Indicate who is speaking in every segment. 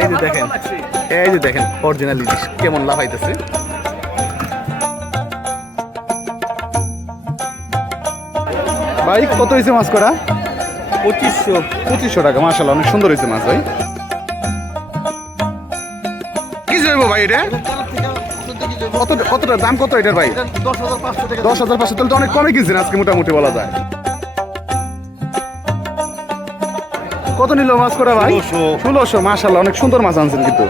Speaker 1: এই যে দেখেন এই যে দেখেন অরিজিনাল ইলিশ কেমন লাফাইতেছে। ভাই কত হয়েছে মাছ করা পঁচিশশো। পঁচিশশো টাকা মাসাল্লাহ অনেক সুন্দর হয়েছে মাছ ভাই। কি যাইব ভাই এটা? কত কতটা দাম কত এটার ভাই? দশ হাজার পাঁচশো তাহলে তো অনেক কমে কিনছেন আজকে মোটামুটি বলা যায়। কত নিল মাছ করা ভাই? ষোলোশো। মাসাল্লাহ অনেক সুন্দর মাছ আনছেন কিন্তু।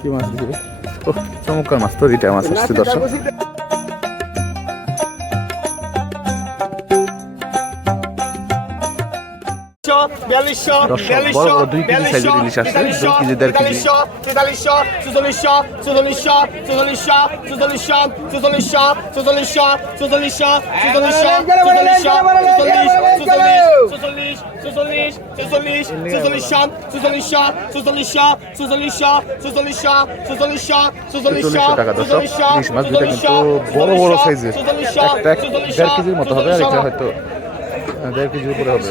Speaker 1: কি মাছ দিবে? ও চমৎকার মাছ তো দুইটা মাছ আসছে দর্শক। বড় বড় দুই কেজি সাইজের ইলিশ আসছে, দুই কেজি, দেড় কেজি।
Speaker 2: তেতাল্লিশশো চুচল্লিশশো চুচল্লিশশো চুচল্লিশশো চুচল্লিশশো চুচল্লিশশো চুচল্লিশশো চুচল্লিশশো চুচল্লিশশো চুচল্লিশ চুচল্লিশ চুচল্লিশ চুচল্লিশ চুচল্লিশশো চুচল্লিশশো চুচল্লিশশো চুচল্লিশশো চুচল্লিশশো চুচল্লিশশো
Speaker 1: চল্লিশশো টাকা দর্শক ইলিশ মাছ দুটা কিন্তু বড় বড় সাইজের একটা এক দেড় কেজির মতো হবে আর এটা হয়তো দেড় কেজির উপরে হবে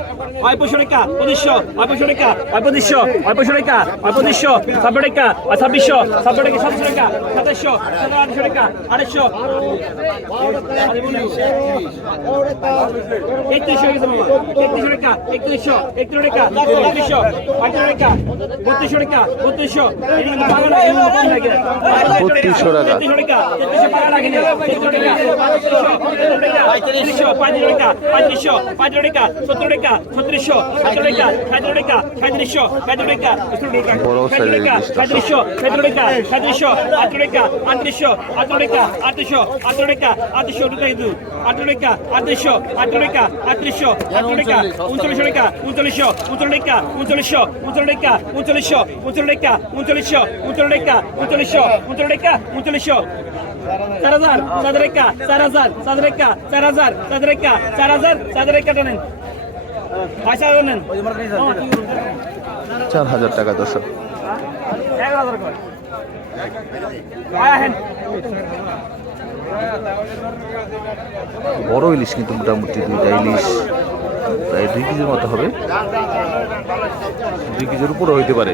Speaker 1: পঁয়পশো টাকা
Speaker 3: পঁচিশশো পঁয়পশো টাকা পঁয়পঁচিশশো পঁয়পশো টাকা পঁয়পঁচিশশো ছাব্বো টাকা ছাব্বিশশো ছাব্বো টাকা সাতশো টাকা সাতাশশো আটশো টাকা আড়াইশো একত্রিশশো একত্রিশশো টাকা একত্রিশশো একত্রিশ টাকা একত্রিশশো আটশো টাকা বত্রিশশো টাকা বত্রিশশো
Speaker 1: বত্রিশশো টাকা
Speaker 3: পঁয়ত্রিশশো পঁয়ত্রিশ টাকা পঁয়ত্রিশশো পঁয়ত্রিশ টাকা সত্তর টাকা ছত্রিশশো সত্তর টাকা সাঁত্রিশ টাকা সাঁত্রিশশো সাঁত্রিশ টাকা
Speaker 1: এর ইলিশ,
Speaker 3: সাঁত্রিশশো সাঁত্রিশ টাকা সাঁত্রিশশো আটত্রিশ টাকা আটত্রিশশো আটত্রিশ টাকা আটত্রিশশো আটত্রিশ টাকা আটত্রিশশো টাকা কিন্তু আটত্রিশ টাকা আটত্রিশশো আটত্রিশ টাকা আটত্রিশশো আটত্রিশ টাকা উনচল্লিশশো টাকা উনচল্লিশশো উনচল্লিশ টাকা উনচল্লিশশো উনচল্লিশ টাকা উনচল্লিশশো উনচল্লিশ টাকা উনচল্লিশশো উনচল্লিশ টাকা উনচল্লিশশো উনচল্লিশ টাকা উনচল্লিশশো চার হাজার চার রেখা চার হাজার চার রেখা চার হাজার চার রেখা চার হাজার চার রেখা টানেন
Speaker 1: চার হাজার টাকা দর্শক।
Speaker 3: আহেন।
Speaker 1: বড় ইলিশ কিন্তু মোটামুটি দুইটা ইলিশ প্রায় দুই কেজির মতো হবে। দুই কেজির উপরে হইতে পারে।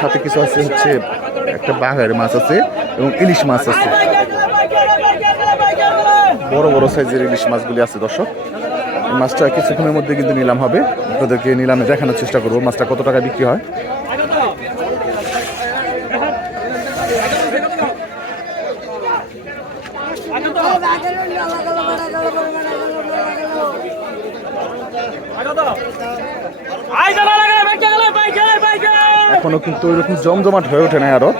Speaker 1: সাথে কিছু আছে হচ্ছে একটা বাঘের মাছ আছে এবং ইলিশ মাছ আছে। বড় বড় সাইজের ইলিশ মাছগুলি আছে দর্শক। মাছটা কিছুক্ষণের মধ্যে কিন্তু নিলাম হবে। আপনাদেরকে নিলামে দেখানোর চেষ্টা করব। মাছটা কত টাকা বিক্রি হয়
Speaker 3: আই ডলার লাগে বাইকে গেল বাইকে বাইকে
Speaker 1: এখনও কিন্তু ওইরকম জমজমাট হয়ে ওঠে নাই আরও।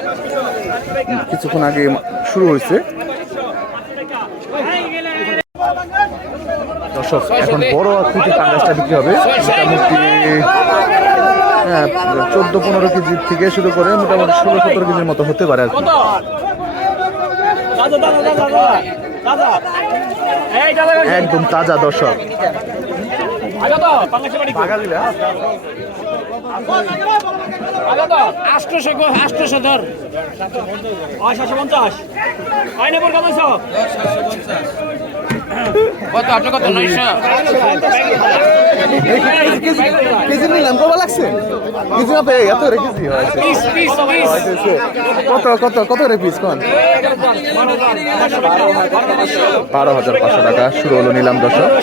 Speaker 1: কিছুক্ষণ আগে শুরু হয়েছে। দর্শক, এখন বড় আকৃতির পাঙ্গাসটা বিক্রি হবে। মোটামুটি হ্যাঁ চোদ্দ পনেরো কেজি থেকে শুরু করে মোটামুটি ষোলো সতেরো কেজির মতো হতে পারে আর একদম তাজা দর্শক।
Speaker 3: আষ্টশো আষ্টশো ধর। সাতশো পঞ্চাশ। হয় না পর
Speaker 4: কত আপনি কত নয়শো
Speaker 1: কেজি নিলাম কবা লাগছে কেজি না পেয়ে এত রে কেজি। কত কত কত রে পিস কোন বারো হাজার পাঁচশো টাকা শুরু হলো নিলাম
Speaker 4: পাঁচশো টাকা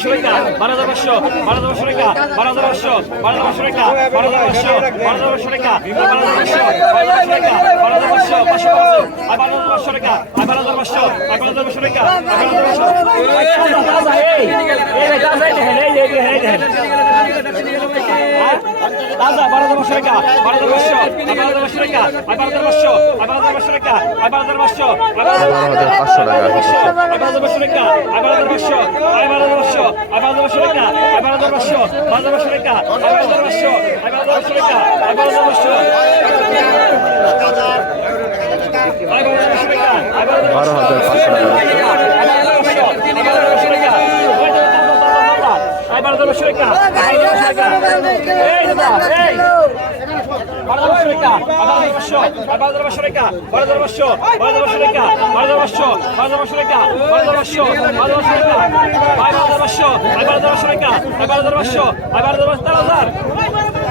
Speaker 4: বারো হাজার পাঁচশো টাকা এবার দশ টাকা এবার দশ টাকা এবার দশ টাকা এবার দশ টাকা এবার দশ টাকা এবার দশ টাকা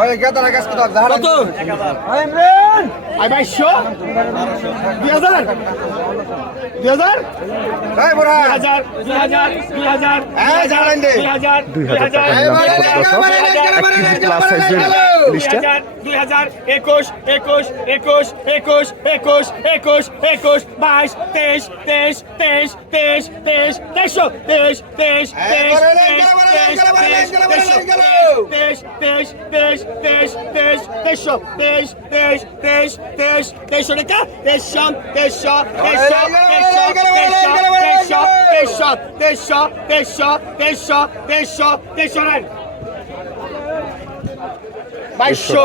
Speaker 1: ওই গাদার গাছ কত জাহার কত? ভাই ইমরান!
Speaker 5: আই 2200 2000 2000 ভাই বড় 2000 2000 2000
Speaker 1: এই জানেন দে। 2000 2000 এই বড় প্লাস সাইজের ইলিশটা
Speaker 5: দুই হাজার একুশ একুশ একুশ একুশ একুশ একুশ একুশ বাইশ তেইশ তেইশ তেইশ তেইশ তেইশ তেইশশো তেইশ তেইশ তেইশ তেইশ তেইশ তেইশ তেইশ তেইশ তেইশ তেইশশো তেইশ তেইশ তেইশ তেইশ তেইশশো টাকা তেইশশো তেইশশো তেইশশো তেইশশো তেইশশো তেইশশো তেইশশো তেইশশো তেইশশো তেইশশো তেইশশো রান বাইশশো।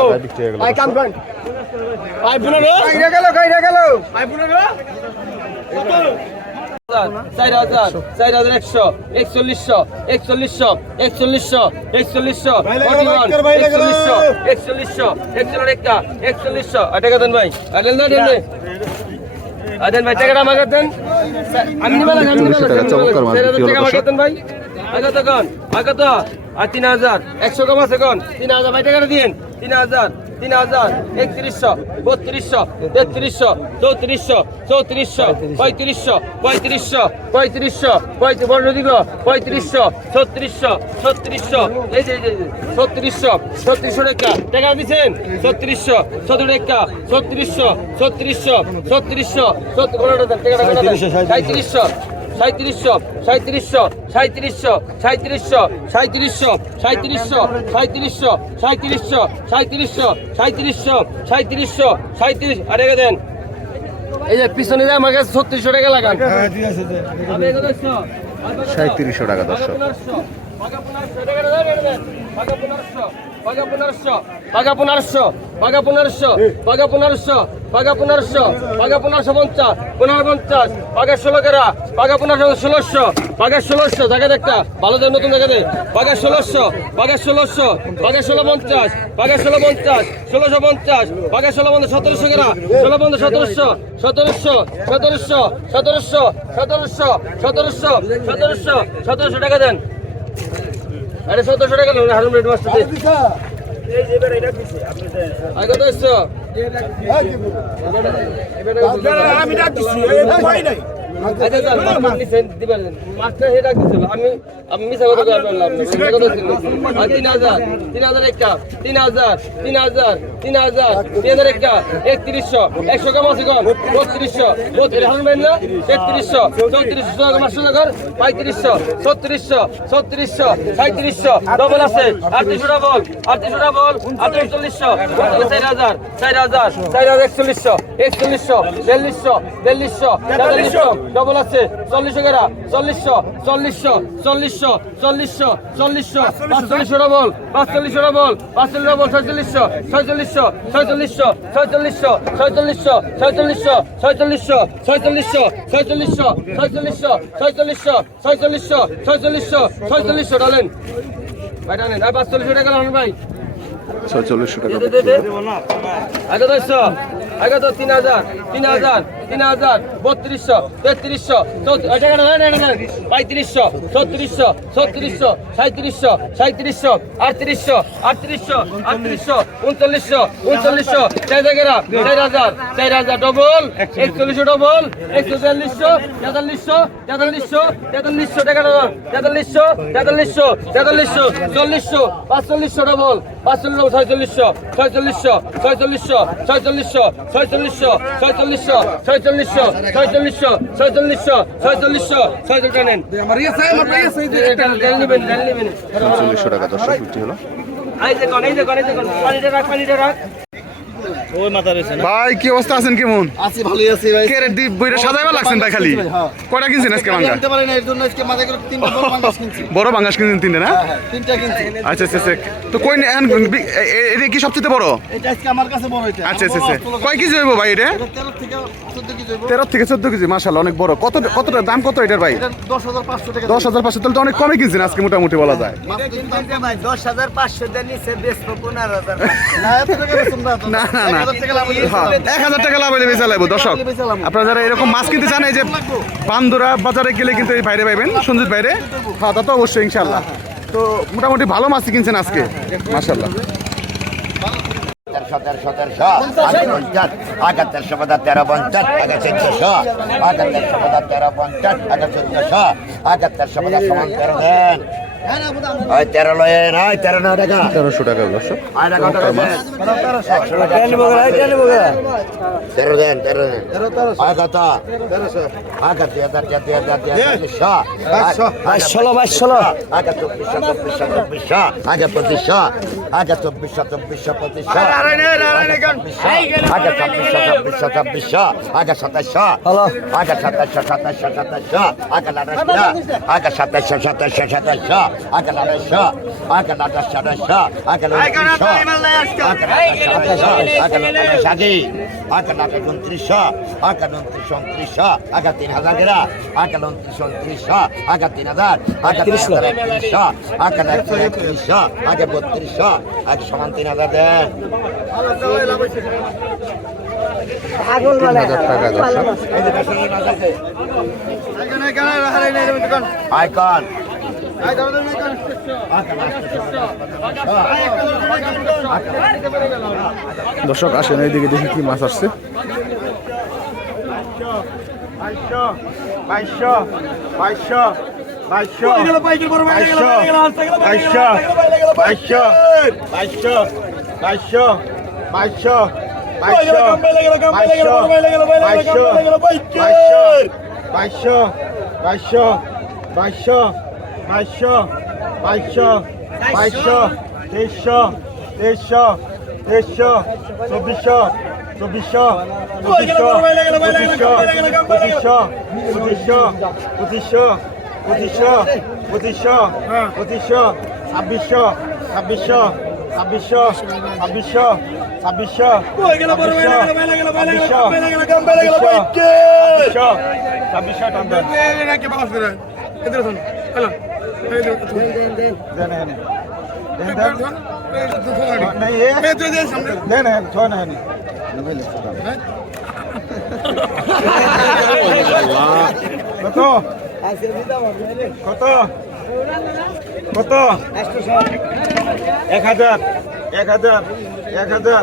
Speaker 5: ভাই কাম করেন ভাই পুনর। কাইরা গেল কাইরা গেল। ভাই পুনর। কত?
Speaker 3: চার হাজার চার হাজার একশো একচল্লিশশো একচল্লিশশো একচল্লিশশো আচ্ছা, ভাই? আটেন না দেন আচ্ছা, ভাই টাকাটা আমাকে দেন। আমি নিবেন আগত আগত আর তিন হাজার। একশো কম আছে কন? তিন হাজার। ভাই টাকাটা দিন তিন হাজার তিন হাজার একত্রিশশো বত্রিশশো তেত্রিশশো চৌত্রিশশো চৌত্রিশশো পঁয়ত্রিশশো পঁয়ত্রিশশো পঁয়ত্রিশশো পঁয়ত্রিশ পঁয়ত্রিশশো ছত্রিশশো ছত্রিশশো এই যে ছত্রিশশো ছত্রিশশো টাকা। টাকা দিচ্ছেন ছত্রিশশো সত্তর টাকা। ছত্রিশশো ছত্রিশশো ছত্রিশশো টাকা সাঁত্রিশশো। সাঁত্রিশশো সাঁত্রিশশো সাঁত্রিশশো সাঁত্রিশশো সাঁত্রিশশো সাঁত্রিশশো সাঁত্রিশশো সাঁত্রিশশো সাঁত্রিশশো সাঁত্রিশশো সাঁত্রিশশো সাঁত্রিশ আরে দেন এই যে পিছনে যে আমার কাছে ছত্রিশশো টাকা লাগান আমি এগুলো দিচ্ছি।
Speaker 1: সাঁত্রিশশো টাকা দর্শক
Speaker 3: পনেরোশো পনেরোশো পাগা পনেরোশো পাগা পনেরোশো পাগা পনেরোশো পাগা পনেরোশো পঞ্চাশ পনেরো পঞ্চাশ পাগা ষোলো কেরা পাগা পনেরোশো ষোলোশো পাগা ষোলোশো জায়গা একটা ভালো দেয় নতুন জায়গা দে। পাগা ষোলোশো পাগা ষোলোশো পাগা ষোলো পঞ্চাশ পাগা ষোলো পঞ্চাশ ষোলোশো পঞ্চাশ পাগা ষোলো বন্ধ সতেরোশো কেরা ষোলো বন্ধ সতেরোশো সতেরোশো সতেরোশো সতেরোশো সতেরোশো সতেরোশো সতেরোশো সতেরোশো টাকা দেন। আরে সতেরোশো টাকা দেন হারুন রেড মাস্টার আগে তো এসছো
Speaker 5: আমি ডাক দিচ্ছি নাই।
Speaker 3: আচ্ছা ডাক দিছিল আমি আমি মিছা কথা বললাম তিন হাজার তিন হাজার একটা তিন হাজার তিন হাজার তিন হাজার তিন হাজার একটা একত্রিশশো একশো কম আছে কম বত্রিশশো একত্রিশশো চৌত্রিশশো মাস্টার নগর পঁয়ত্রিশশো ছত্রিশশো ছত্রিশশো সাঁত্রিশশো ডবল আছে। আটত্রিশশো ডবল আটত্রিশশো ডবল আটচল্লিশশো চার হাজার চার হাজার চার হাজার একচল্লিশশো একচল্লিশশো বিয়াল্লিশশো বিয়াল্লিশশো তেতাল্লিশশো। ডবল আছে চল্লিশশো গেরা চল্লিশশো চল্লিশশো চল্লিশশো চল্লিশশো চল্লিশশো পাঁচচল্লিশশো ডবল পাঁচচল্লিশশো ডবল পাঁচচল্লিশ ডবল ছয়চল্লিশশো ছয়চল্লিশশো ছয়চল্লিশশো ছয়চল্লিশশো ছয়চল্লিশশো ছয়চল্লিশশো ছয়চল্লিশশো ছয়চল্লিশশো ছয়চল্লিশশো ছয়চল্লিশশো ছয়চল্লিশশো ছয়চল্লিশশো ছয়চল্লিশশো ছয়চল্লিশশো ডালেন ভাই ডালেন আর পাঁচচল্লিশশো টাকা লাগান ভাই
Speaker 1: ছয়চল্লিশশো টাকা।
Speaker 3: আগে দশশো আগে তো তিন হাজার তিন হাজার তিন হাজার বত্রিশশো, তেত্রিশশো পঁয়ত্রিশশো, ছত্রিশশো ছত্রিশশো সাঁত্রিশশো সাঁত্রিশশো আটত্রিশশো আটত্রিশশো আটত্রিশশো, উনচল্লিশশো উনচল্লিশশো, চার জায়গা চার হাজার চার হাজার ডবল একচল্লিশশো ডবল একশো চল্লিশশো তেতাল্লিশশো তেতাল্লিশশো তেতাল্লিশশো টাকা ডবল তেতাল্লিশশো তেতাল্লিশশো তেতাল্লিশশো, চল্লিশশো, পাঁচচল্লিশশো ডবল পাঁচচল্লিশ ছয়চল্লিশশো ছয়চল্লিশশো ছয়চল্লিশশো ছয়চল্লিশশো ছয়চল্লিশশো ছয়চল্লিশশো ছয়চল্লিশশো ছয়চল্লিশশো ছয়চল্লিশশো ছয়চল্লিশশো ছয়চল্লিশ নেন।
Speaker 1: ছয়চল্লিশশো টাকা দর্শক বিক্রি হলো।
Speaker 3: এই দেখুন এই দেখুন এই দেখুন পানিটা রাখ পানিটা রাখ।
Speaker 1: ভাই কি অবস্থা আছেন কেমন?
Speaker 6: আছি ভালোই আছি ভাই।
Speaker 1: কে রে দ্বীপ বইটা সাজাইবার লাগছেন তাই খালি?
Speaker 6: হ্যাঁ।
Speaker 1: কয়টা কিনছেন আজকে মাঙ্গা
Speaker 6: আনতে পারি না এর জন্য আজকে মাঝে করে তিনটা বড় মাংস কিনছি।
Speaker 1: বড় কিনছেন তিনটে না?
Speaker 6: হ্যাঁ, হ্যাঁ, তিনটা কিনছি।
Speaker 1: আচ্ছা আচ্ছা আচ্ছা। তো কই এখন এটা কি সবচেয়ে বড়?
Speaker 6: এটা আজকে আমার কাছে বড় এটা।
Speaker 1: আচ্ছা আচ্ছা আচ্ছা। কয় কেজি হইব ভাই এটা?
Speaker 6: এটা তেরো থেকে চোদ্দ কেজি হইবো।
Speaker 1: তেরো থেকে চোদ্দ কেজি মাসাল অনেক বড়। কত কতটা দাম কত এটার ভাই?
Speaker 6: এটা দশ হাজার পাঁচশো টাকা।
Speaker 1: দশ হাজার পাঁচশো তাহলে তো অনেক কমে কিনছেন আজকে মোটামুটি বলা যায়।
Speaker 7: দশ হাজার পাঁচশো দেন নিচে বেচবো পনেরো হাজার।
Speaker 6: না, এত টাকা বেচুন না
Speaker 1: না, না, হ্যাঁ, এক হাজার টাকা লাভ হলে বেচা লাগবে দর্শক আপনারা যারা এরকম মাছ কিনতে চান এই যে বান্দুরা বাজারে গেলে কিন্তু এই বাইরে পাইবেন সঞ্জিত বাইরে। হ্যাঁ তা তো অবশ্যই ইনশাল্লাহ তো মোটামুটি ভালো মাছই কিনছেন আজকে মাশাল্লাহ
Speaker 8: তেরোশো তেরোশো তেরোশো পঞ্চাশ আগে তেরোশো পদার তেরো পঞ্চাশ আগে চোদ্দশো আগে তেরোশো তেরো পঞ্চাশ আগে চোদ্দশো আগে তেরোশো পদার সমান তেরো তেরোশো টাকা দশ তেরো দেন। তেরো দেন কথা।
Speaker 1: ষোলো বাইশ ষোলো।
Speaker 8: আগে চব্বিশ চব্বিশ চব্বিশ আগে পঁচিশ আগে চব্বিশ চব্বিশ পঁচিশ আগে চব্বিশ চব্বিশ চব্বিশ আগে সাতাশ আগে সাতাশ সাতাশ সাতাশ আগে আগে সাতাশ সাতাশ সাতাশ I can have a shot. I can not shot a shot. I can have a shot. I can have a shot a I can not shot a shot. I can not shot a shot. I can have a shot. I can have a shot. I can have a shot. I can not shot I can not shot a shot. I can not shot a shot. I
Speaker 1: can not shot a shot.
Speaker 8: পাগল বলে icon icon
Speaker 1: দর্শক আসেন এইদিকে দেখি কি মাছ আসছে
Speaker 5: বাইশশো বাইশশো বাইশশো বাইশশো বাইশশো বাইশশো তেইশশো তেইশশো তেইশশো চব্বিশশো চব্বিশশো পঁচিশশো পঁচিশশো পঁচিশশো পঁচিশশো পঁচিশশো পঁচিশশো পঁচিশশো ছাব্বিশশো ছাব্বিশশো ছাব্বিশশো ছাব্বিশশো ছাব্বিশশো ছাব্বিশশো ছাব্বিশশো ছাব্বিশশো টান কত কত কত এক হাজার এক হাজার এক হাজার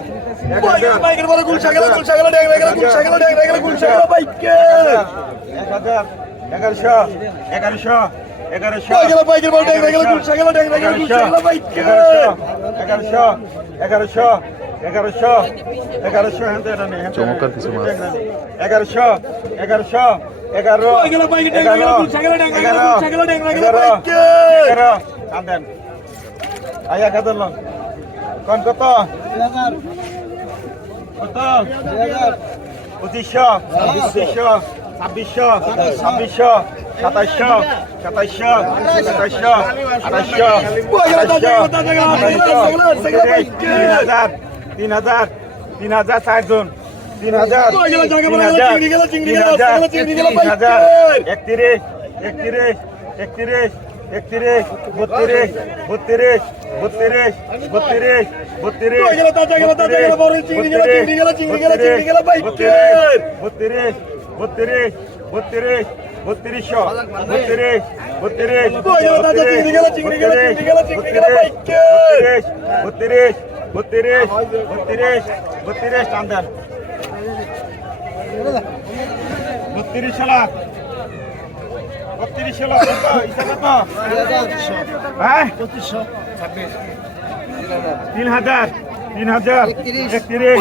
Speaker 5: এক হাজার এগারোশো এগারোশো
Speaker 1: চমৎকার কিছু মাছ।
Speaker 5: এগারোশো। এগারোশো। এগারো। এগারো। এগারো। এগারো। এগারো। কান্দেন আয়া কাঁদেন কোন কত? কত? পঁচিশশো। পঁচিশশো ছাব্বিশশো। ছাব্বিশশো। সাতাইশশো সাতাইশশো সাতাইশশো আঠাইশশো তিন হাজার তিন হাজার তিন হাজার চারজন তিন হাজার একত্রিশ একত্রিশ একত্রিশ একত্রিশ বত্রিশ বত্রিশ বত্রিশ বত্রিশ বত্রিশ বত্রিশ বত্রিশ বত্রিশ বত্রিশশো বত্রিশ বত্রিশ বত্রিশ বত্রিশ বত্রিশ বত্রিশ টান্দার বত্রিশ লাখ বত্রিশ লাখ তো হ্যাঁ? তিন হাজার তিন হাজার একত্রিশ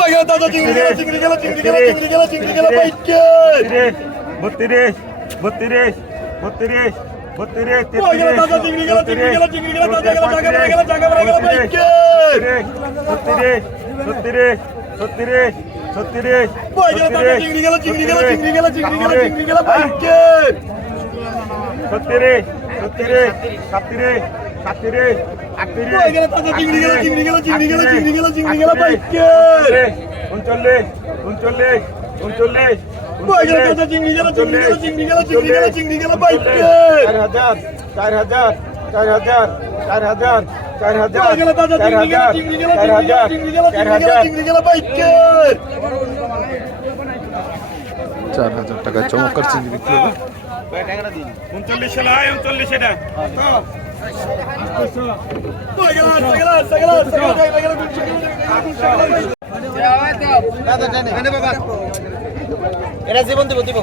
Speaker 5: বত্রিশ বত্রিশ বত্রিশ বত্রিশ ছত্রিশ ছত্রিশ ছত্রিশ ছত্রিশ ছত্রিশ ছত্রিশ সাতত্রিশ সাতত্রিশ উনচল্লিশ উনচল্লিশ উনচল্লিশ চার হাজার চার হাজার চার হাজার চার হাজার চার হাজার চার হাজার চার হাজার চার হাজার
Speaker 1: চার হাজার টাকা চমৎকার চিংড়ি বিক্রি হবে
Speaker 5: উনচল্লিশ সালে উনচল্লিশ এটা
Speaker 6: এটা জীবন দিব দিব।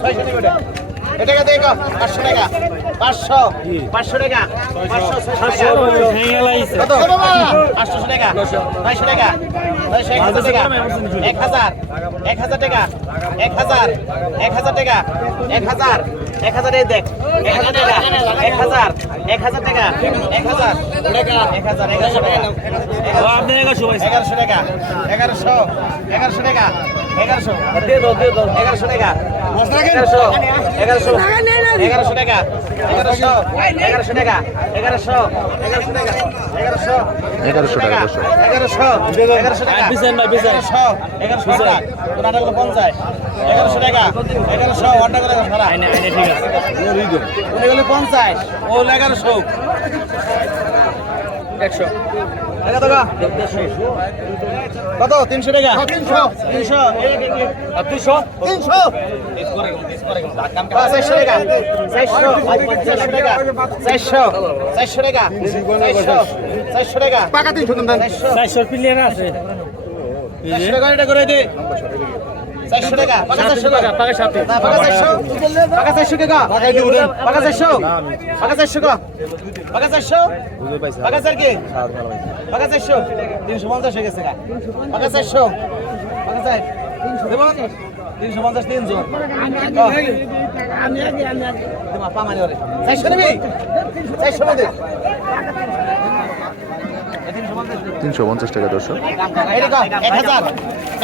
Speaker 6: ছয়শো দিব এটা। এটাকে দেখো পাঁচশো টাকা। পাঁচশো পাঁচশো টাকা। পাঁচশো ছয়শো টাকা। কত? পাঁচশো টাকা। নয়শো টাকা। নয়শো এক হাজার টাকা। এক হাজার। এক হাজার টাকা। এক হাজার। এক হাজার টাকা। এক হাজার। এক হাজার এই দেখ। এক হাজার টাকা। এক হাজার। এক হাজার টাকা। এক হাজার। এক হাজার। এগারোশো টাকা এগারোশো টাকা। এগারোশো। এগারোশো টাকা। এগারোশো। এগারোশো টাকা। এগারোশো এগারোশো। এগারোশো টাকা। এগারোশো এগারোশো টাকা। এগারোশো এগারোশো টাকা। এগারোশো।
Speaker 1: এগারোশো টাকা
Speaker 6: এগারোশো। এগারোশো টাকা। এগারোশো এগারোশো টাকা। তোর আটাগুলো পঞ্চাশ। এগারোশো টাকা। এগারোশো ঘণ্টা করে সারা ওগুলো পঞ্চাশ। ও এগারোশো। একশো। টাকা টাকা কত? তিনশো টাকা? তিনশো। তিনশো। তিনশো। তিনশো চারশো টাকা। চারশো। টাকা। চারশো। চারশো টাকা। চারশো। টাকা। চারশো।
Speaker 4: প্লেয়ার আছে।
Speaker 6: চারশো টাকা এটা করে দে। চারশো টাকা পাকা চারশো টাকা পাকা সাথে পাকা চারশো পাকা চারশো টাকা পাকা চারশো পাকা চারশো টাকা পাকা চারশো পাকা চার কি? পাকা চারশো তিনশো পঞ্চাশ হয়ে গেছে গা। পাকা চারশো পাকা চার। তিনশো পঞ্চাশ তিনশো। পামানি ওরে। চারশো নিবি? চারশো মধ্যে। তিনশো পঞ্চাশ।
Speaker 1: তিনশো পঞ্চাশ টাকা দর্শক।
Speaker 6: এক হাজার।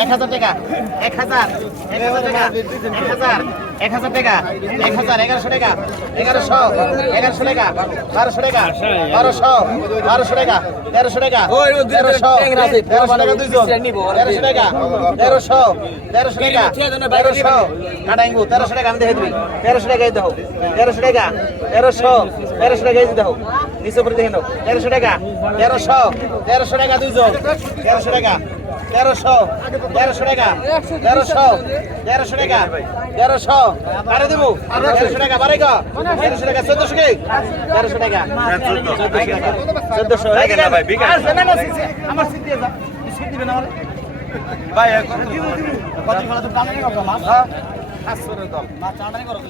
Speaker 6: এক হাজার টাকা। এক হাজার। এক হাজার টাকা। এক হাজার। এক হাজার টাকা। এক হাজার। এগারোশো টাকা। এগারোশো। এগারোশো টাকা। বারোশো টাকা। বারোশো। বারোশো টাকা। তেরোশো টাকা। তেরোশো। তেরোশো টাকা দুইজন। তেরোশো টাকা। তেরোশো। তেরোশো টাকা। তেরোশো। কাটাইঙ্গু তেরোশো টাকা আমি দেখে দিবি। তেরোশো টাকা দাও তেরোশো টাকা। তেরোশো। তেরোশো টাকা দাও নিচে করে দেখে নাও। তেরোশো টাকা। তেরোশো। তেরোশো টাকা দুইজন। তেরোশো টাকা। তেরোশো তেরোশো টাকা তেরোশো তেরোশো টাকা তেরোশো। বারে দেবো তেরোশো টাকা বারে তেরোশো টাকা চোদ্দশো কি? তেরোশো টাকা। চোদ্দশো। আমার সিট দিয়ে যা। সিট দিবে না ভাই কত ভালো তো দাম নেই কত মাছ হ্যাঁ। 500 এর দাম মাছ চাঁদানি করো